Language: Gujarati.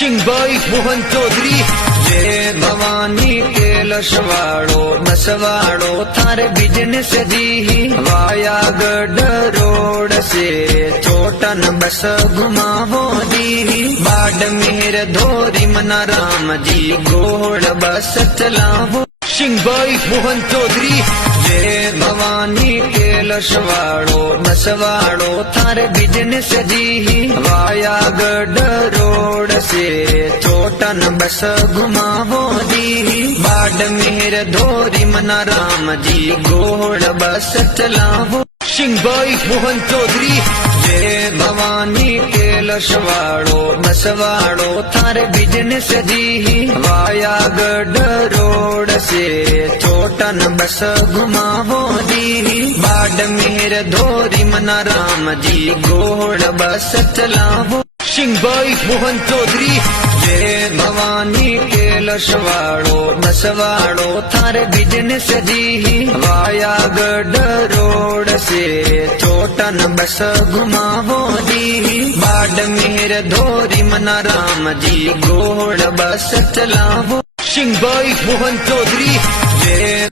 સિંહભાઈ મોહન ચૌધરી જય ભવાની કેલસવાડો બસવાડો થારે બિઝનેસ દી વાયાગઢ રોડ સે ચોટન બસ ઘુમાવો દી બાડમેર ધોરી મના રામજી ગોળ બસ ચલાવો સિંહભાઈ મોહન ચૌધરી જય ભવાની કેલસવાડો બસવાડો થારે બિઝનેસ દી વાયાગઢ રોડ સે ચોટન બસ ઘુમાવો દી બાડમેર ધોરી મના રામજી ગોળ બસ ચલાવો સિંહભાઈ મોહન ચૌધરી જય ભવાની કેલસવાડો બસવાડો થારે બિઝનેસ દી વાયાગઢ રોડ સે ચોટન બસ ઘુમાવો દી બાડમેર ધોરી મના રામજી ગોળ બસ ચલાવો સિંહભાઈ મોહન ચૌધરી જય ભવાની કેલસવાડો બસવાડો થારે બિઝનેસ દી વાયાગઢ રોડ સે ચોટન બસ ઘુમાવો દી બાડમેર ધોરી મના રામજી ગોળ બસ ચલાવો સિંહભાઈ મોહન ચૌધરી જય